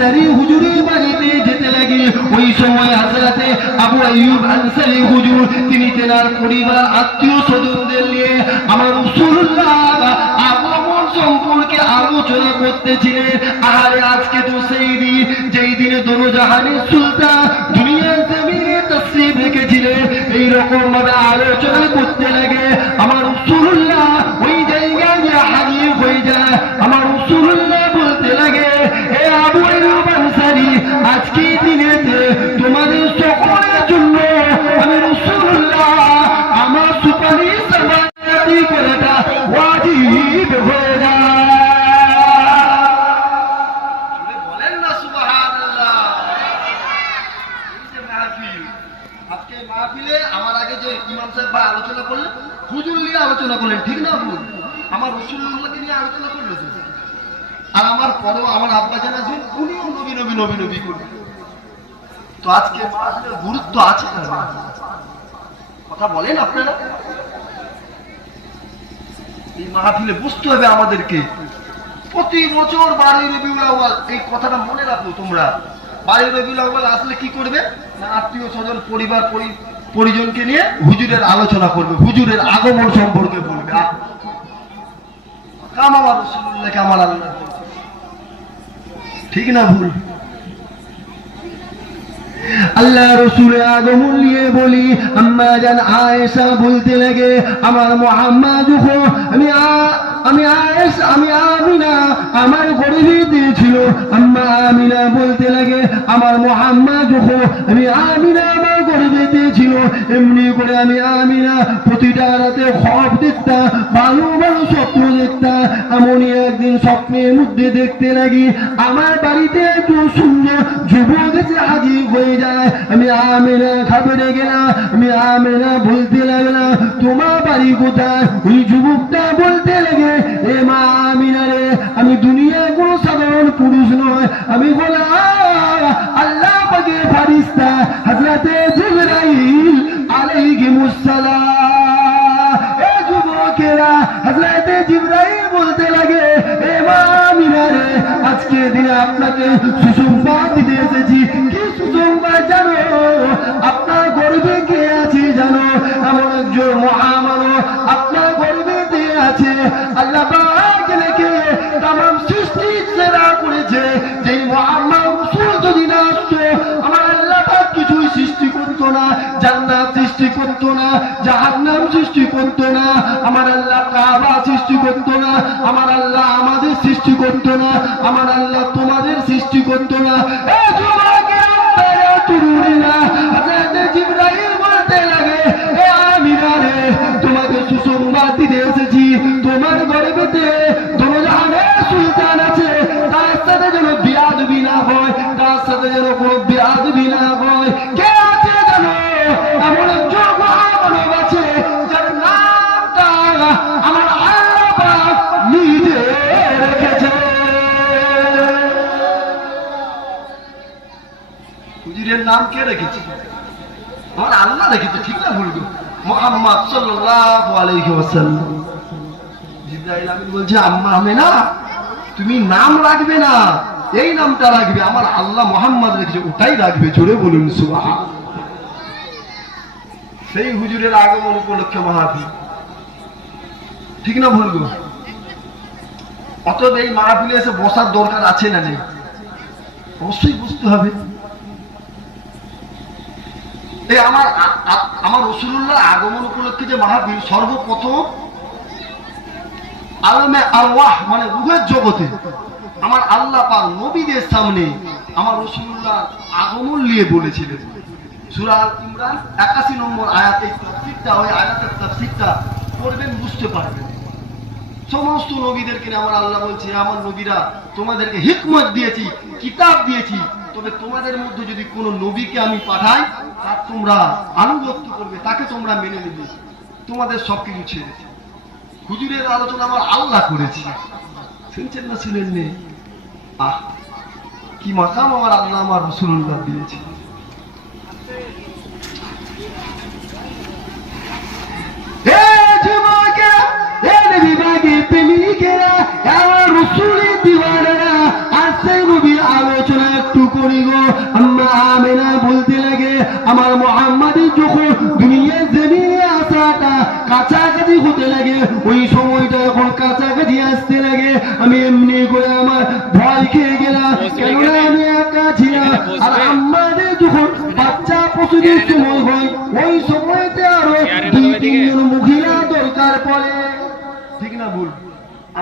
আনসারী হুজুরের বাড়িতে যেতে লাগি। ওই সময় হযরতে আবু আইয়ুব আনসারী হুজুর, তিনি তেনার পরিবার, আত্মীয় স্বজনদের নিয়ে আমার রসুল্লাহ আগমন সম্পর্কে আলোচনা করতেছিলেন। আর আজকে তো সেই দিন, যেই দিনে দোনো জাহানের সুলতান দুনিয়ার জমিনে তসরিফ রেখেছিলেন। এইরকম ভাবে আলোচনা করতে লাগে। আজকে মাহফিলে আমার আগে যে ইমাম সাহেব ভাই আলোচনা করলেন, হুজুর নিয়ে আলোচনা করলেন, ঠিক না ভুল আমার রসুল্লাহকে নিয়ে আলোচনা আর আমার পরেও আমার আব্বা জান আছেন উনিও নবী নবী নবী নবী তো আজকে মাহফিলের গুরুত্ব আছে কথা বলেন আপনারা। এই মাহফিলে বুঝতে হবে আমাদেরকে। প্রতি বছর বারোই রবিউল আউয়াল, এই কথাটা মনে রাখো তোমরা। বারোই রবিউল আউয়াল আসলে কি করবে? না, আত্মীয় স্বজন, পরিবার পরিজনকে নিয়ে হুজুরের আলোচনা করবে, হুজুরের আগমন সম্পর্কে বলবে। আল্লাহ। ঠিক না ভুল? আল্লাহ রসুলের আগমন নিয়ে বলি, আম্মা জান আয়েশা বলতে লাগে, আমার মোহাম্মদ আমি আয়েশ আমি আমিনা আমার গরিবি দিয়েছিল আম্মা আমিনা বলতে লাগে, আমার মোহাম্মদ আমি আমিনা আমার গরিবি দিয়েছিল এমনি করে আমি আমিনা প্রতিটা রাতে খব দেখতাম, ভালো ভালো স্বপ্ন দেখতাম। এমনই একদিন স্বপ্নের মধ্যে দেখতে লাগি, আমার বাড়িতে একজন সুন্দর যুবক এসে হাজির হয়ে যায়। আমি আমেনা খাবারে গেলাম, আমি আমেনা বলতে লাগলাম, তোমার বাড়ি কোথায়? ওই যুবকটা বলতে লাগে, এ মা আমিনা রে, আমি দুনিয়ায় কোনো সাধারণ পুরুষ নয়, আমি গোলাম, আল্লাহ পাকে ফারিস্তা হজরতে জিবরাইল আলাইহিমুস সালাম এ যুবকেরা হজরতে জিবরাইল বলতে লাগে, এ মা আমিনা রে আজকে দিনে আপনাকে সুসংবাদ করতো না, আমার আল্লাহ কাবা সৃষ্টি করতো না, আমার আল্লাহ আমাদের সৃষ্টি করতো না, আমার আল্লাহ তোমাদের সৃষ্টি করতো না। তোমাকে সুসংবাদ দিতে এসেছি, তোমার নাম কে রেখেছে? আমার আল্লাহ রেখেছে, ঠিক না ভুলবো মোহাম্মদ আমিন বলছে, আম্মা আমি না তুমি নাম রাখবে না, এই নামটা রাখবে। আমার আল্লাহ মোহাম্মদ রেখেছে, ওটাই রাখবে, জোরে বলুন, সুবহান। সেই হুজুরের আগমন উপলক্ষে মাহফিল ঠিক না ভুলবো অতএব এই মাহফিলে এসে বসার দরকার আছে না নেই? অবশ্যই বুঝতে হবে। আমার আমার রসুল্লাহ আগমন উপলক্ষে যে মাহফিল সর্বপ্রথম আলমে আল্লাহ মানে রুহের জগতে আমার আল্লাহ পাক নবীদের সামনে আমার রসুল্লাহ আগমন নিয়ে বলেছিলেন। ইমরান একাশি নম্বর আয়াত এই তাফসীরটা ওই আয়াতের তাফসীরটা পড়বেন, বুঝতে পারবেন। সমস্ত নবীদেরকে আমার আল্লাহ বলছে আমার নবীরা, তোমাদেরকে হিকমত দিয়েছি, কিতাব দিয়েছি তবে তোমাদের মধ্যে যদি কোনো নবীকে আমি পাঠাই তার তোমরা আনুগত্য করবে, তাকে তোমরা মেনে নেবে। তোমাদের সব কিছু ছেড়ে হুজুরের আলোচনা আমার আল্লাহ করেছি। শুনছেন না শুনেন নে আহ, কি মাকাম আমার আল্লাহ আমার রসুল্লাহ দিয়েছে। কাছাকাছি হতে লাগে, ওই সময়টা যখন কাছাকাছি আসতে লাগে। আমি এমনি করে আমার ভয় খেয়ে গেলাম, কেননা আমি একা ছিলাম। আর আমাদের যখন বাচ্চা সময় হয়, ওই সময়তে আরও দুই, তিনজন দরকার পড়ে। ঠিক না ভুল?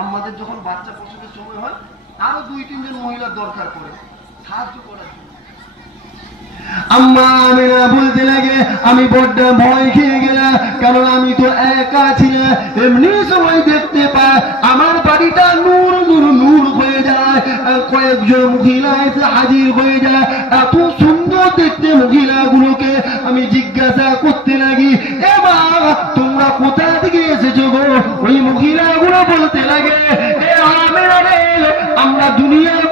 আমাদের যখন বাচ্চা সময় হয়, আরও দুই, তিনজন দরকার পড়ে। সাহায্য করার আম্মা আমিনা বলতে লাগে, আমি বড্ড ভয় খেয়ে কারণ আমি তো একা ছিলাম এমনি সময় দেখতে পাই, আমার বাড়িটা নূর নূর নূর হয়ে যায় কয়েকজন মহিলা এসে হাজির হয়ে যায়। এত সুন্দর দেখতে মহিলাগুলোকে আমি জিজ্ঞাসা করতে লাগি, এ মা, তোমরা কোথা থেকে এসেছ গো? ওই মহিলাগুলো বলতে লাগে আমরা দুনিয়ার